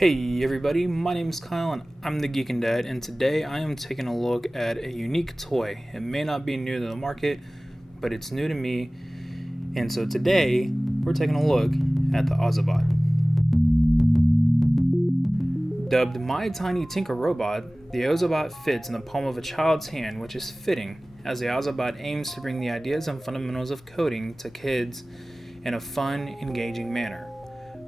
Hey everybody, my name is Kyle and I'm the Geekin Dad, and today I am taking a look at a unique toy. It may not be new to the market, but it's new to me, and so today we're taking a look at the Ozobot. Dubbed My Tiny Tinker Robot, the Ozobot fits in the palm of a child's hand, which is fitting, as the Ozobot aims to bring the ideas and fundamentals of coding to kids in a fun, engaging manner.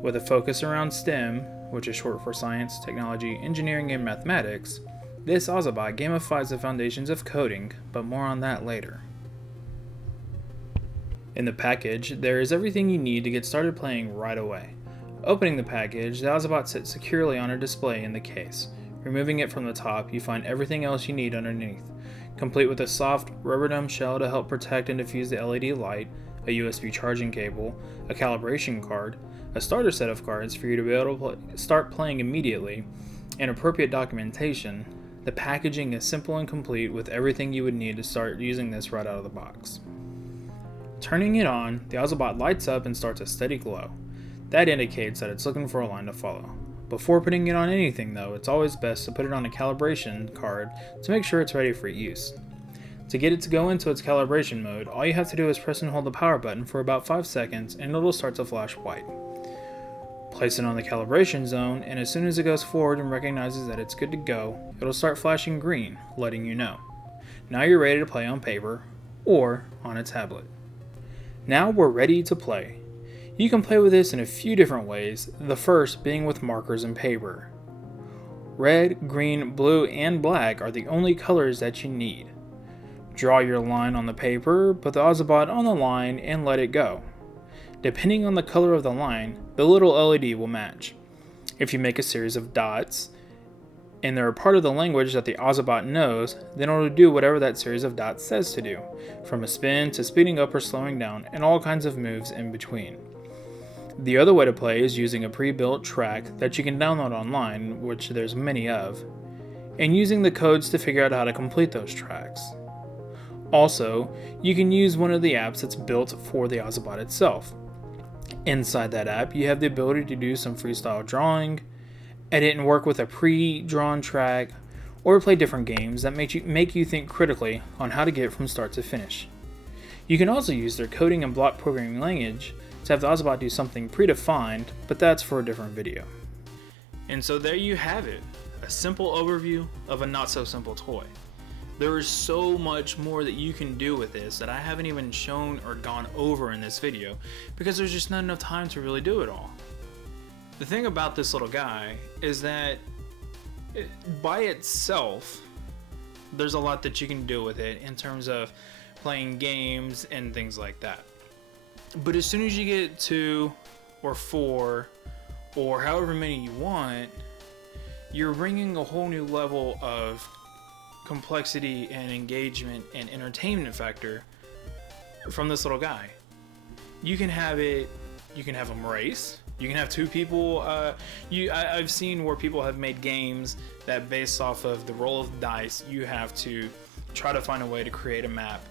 With a focus around STEM, which is short for science, technology, engineering, and mathematics, this Ozobot gamifies the foundations of coding, but more on that later. In the package, there is everything you need to get started playing right away. Opening the package, the Ozobot sits securely on a display in the case. Removing it from the top, you find everything else you need underneath, complete with a soft, rubber-dome shell to help protect and diffuse the LED light, a USB charging cable, a calibration card, a starter set of cards for you to be able to start playing immediately, and appropriate documentation. The packaging is simple and complete with everything you would need to start using this right out of the box. Turning it on, the Ozobot lights up and starts a steady glow. That indicates that it's looking for a line to follow. Before putting it on anything though, it's always best to put it on a calibration card to make sure it's ready for use. To get it to go into its calibration mode, all you have to do is press and hold the power button for about 5 seconds and it'll start to flash white. Place it on the calibration zone, and as soon as it goes forward and recognizes that it's good to go, it'll start flashing green, letting you know. Now you're ready to play on paper or on a tablet. Now we're ready to play. You can play with this in a few different ways, the first being with markers and paper. Red, green, blue, and black are the only colors that you need. Draw your line on the paper, put the Ozobot on the line, and let it go. Depending on the color of the line, the little LED will match. If you make a series of dots, and they're a part of the language that the Ozobot knows, then it'll do whatever that series of dots says to do, from a spin to speeding up or slowing down, and all kinds of moves in between. The other way to play is using a pre-built track that you can download online, which there's many of, and using the codes to figure out how to complete those tracks. Also, you can use one of the apps that's built for the Ozobot itself. Inside that app, you have the ability to do some freestyle drawing, edit and work with a pre-drawn track, or play different games that make you think critically on how to get from start to finish. You can also use their coding and block programming language to have the Ozobot do something predefined, but that's for a different video. And so there you have it, a simple overview of a not-so-simple toy. There is so much more that you can do with this that I haven't even shown or gone over in this video because there's just not enough time to really do it all. The thing about this little guy is that by itself, there's a lot that you can do with it in terms of playing games and things like that. But as soon as you get 2 or 4 or however many you want, you're bringing a whole new level of complexity and engagement and entertainment factor from this little guy. You can have them race. You can have 2 people. I've seen where people have made games that based off of the roll of dice, you have to try to find a way to create a map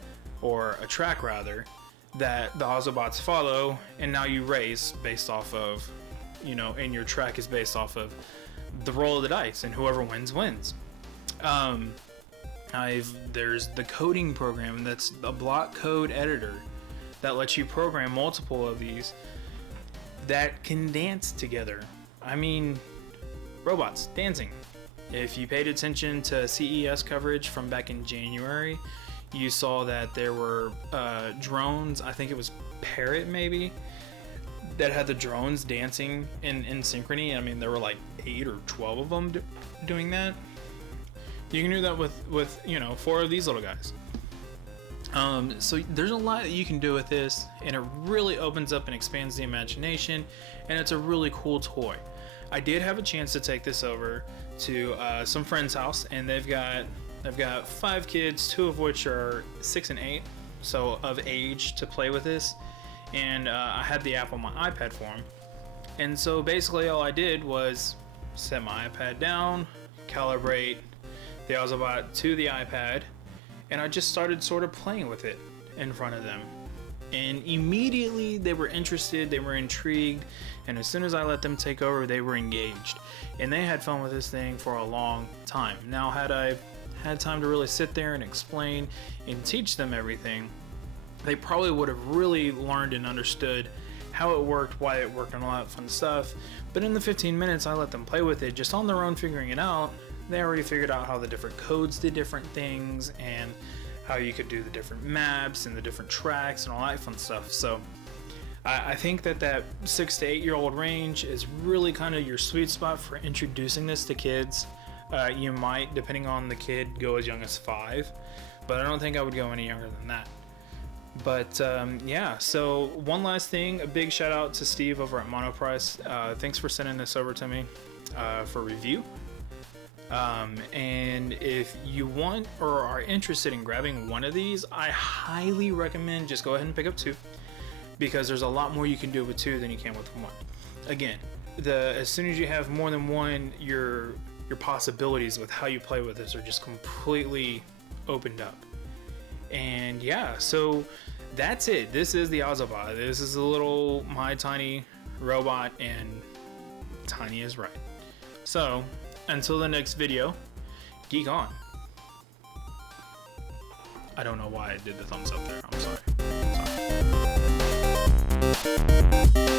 or a track rather that the Ozobots follow, and now you race based off of, and your track is based off of the roll of the dice, and whoever wins wins. There's the coding program that's a block code editor that lets you program multiple of these that can dance together. I mean, robots dancing. If you paid attention to CES coverage from back in January, you saw that there were drones, I think it was Parrot maybe, that had the drones dancing in synchrony. I mean, there were like 8 or 12 of them doing that. You can do that with 4 of these little guys. So there's a lot that you can do with this, and it really opens up and expands the imagination, and it's a really cool toy. I did have a chance to take this over to some friend's house, and they've got 5 kids, 2 of which are 6 and 8, so of age to play with this. And I had the app on my iPad for them. And so basically all I did was set my iPad down, calibrate the Ozobot to the iPad, and I just started sort of playing with it in front of them. And immediately they were interested, they were intrigued, and as soon as I let them take over, they were engaged. And they had fun with this thing for a long time. Now, had I had time to really sit there and explain and teach them everything, they probably would have really learned and understood how it worked, why it worked, and all that fun stuff. But in the 15 minutes I let them play with it, just on their own figuring it out, they already figured out how the different codes did different things, and how you could do the different maps and the different tracks and all that fun stuff. So I think that 6 to 8 year old range is really kind of your sweet spot for introducing this to kids. You might, depending on the kid, go as young as 5, but I don't think I would go any younger than that. But yeah, so one last thing, a big shout out to Steve over at Monoprice. Thanks for sending this over to me for review. And if you want or are interested in grabbing one of these, I highly recommend just go ahead and pick up 2, because there's a lot more you can do with 2 than you can with 1. Again, as soon as you have more than 1, your possibilities with how you play with this are just completely opened up. And yeah, so that's it. This is the Ozobot. This is a little my tiny robot, and tiny is right. So until the next video, geek on. I don't know why I did the thumbs up there. I'm sorry.